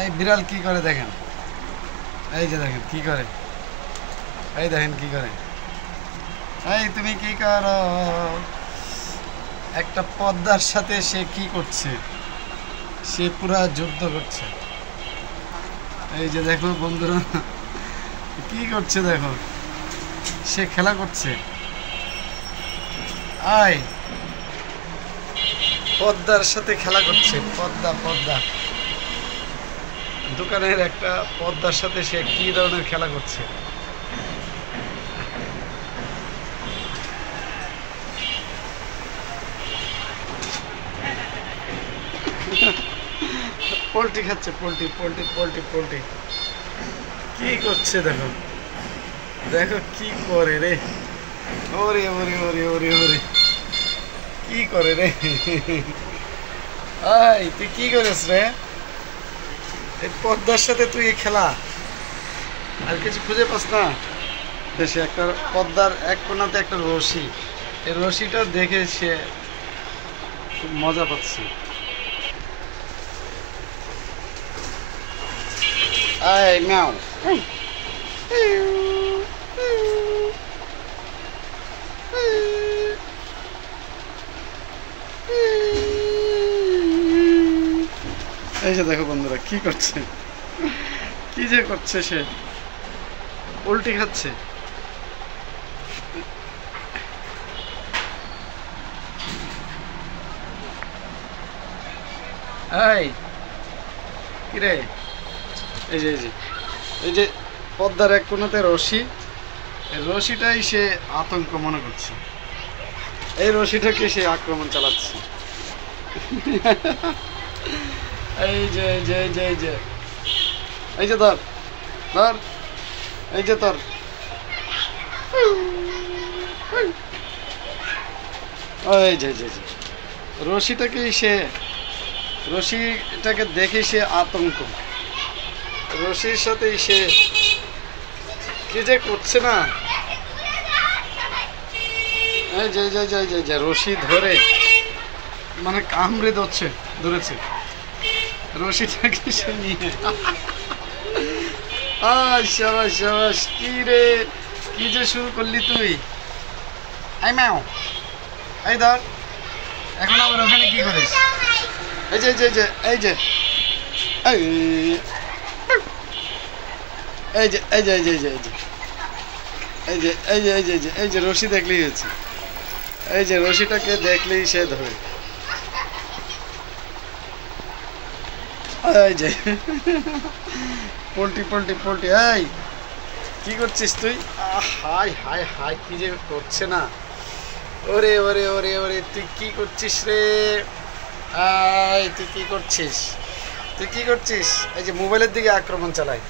এই বিড়াল কি করে দেখেন, এই যে দেখেন কি করে, এই দেখেন কি করে। এই তুমি কি করো? একটা পদ্মার সাথে সে কি করছে, সে পুরা যুদ্ধ করছে। এই যে দেখো বন্ধুরা কি করছে, দেখো সে খেলা করছে। আয় পদ্মার সাথে খেলা করছে, পদ্মা পদ্মা দোকানের একটা পদ্মার সাথে সে কি ধরনের খেলা করছে। পোল্ট্রি খাচ্ছে, পোল্ট্রি পোল্ট্রি পোল্ট্রি পোল্ট্রি কি করছে দেখো, দেখো কি করে রে, ওরে ওরে ওরে ওরে ওরে কি করে রে। আই তুই কি করিস রে? এই পদ্মার সাথে তুই এই খেলা, আর কিছু খুঁজে পাস না? দেশে একটা পদ্মার এক কোণাতে একটা রশি, এই রশিটা দেখে সে খুব মজা পাচ্ছে। আয় ম্যাও, এই যে দেখো বন্ধুরা কি করছে, কি যে করছে, সে উল্টি খাচ্ছে। এই কিরে, এই যে এই যে এই যে পদ্মার এক কোণাতে রশি, এই রশিটাই সে আতঙ্ক মনে করছে, এই রশিটাকে সে আক্রমণ চালাচ্ছে। এই যে এই যে এই যে এই যে এই যে ধর ধর, এই যে তোর, এই যে যে যে রশিটাকেই সে, রশিটাকে দেখে সে আতঙ্ক, রশির সাথেই সে কি যে করছে না। এই যে যে যে যে যে রশি ধরে মানে কামড়ে ধরেছে রশিটাকে সে নিয়ে। শাবাশ শাবাশ, কি রে কি যে শুরু করলি তুই? আই ম্যাও, এই ধর, এখন আবার ওখানে কি করিস? এই যে যে যে এই যে এই এই যে এই যে এই যে এই যে এই যে এই যে এই যে এই যে এই যে রশি দেখলেই হচ্ছে, এই যে রশিটাকে দেখলেই সে ধরে। এই যে পোল্ট্রি পোল্ট্রি পোল্ট্রি, এই কি করছিস তুই? হাই হাই হাই কি যে করছে না, ওরে ওরে ওরে ওরে তুই কি করছিস রে? তুই কি করছিস, তুই কি করছিস? এই যে মোবাইলের দিকে আক্রমণ চালায়।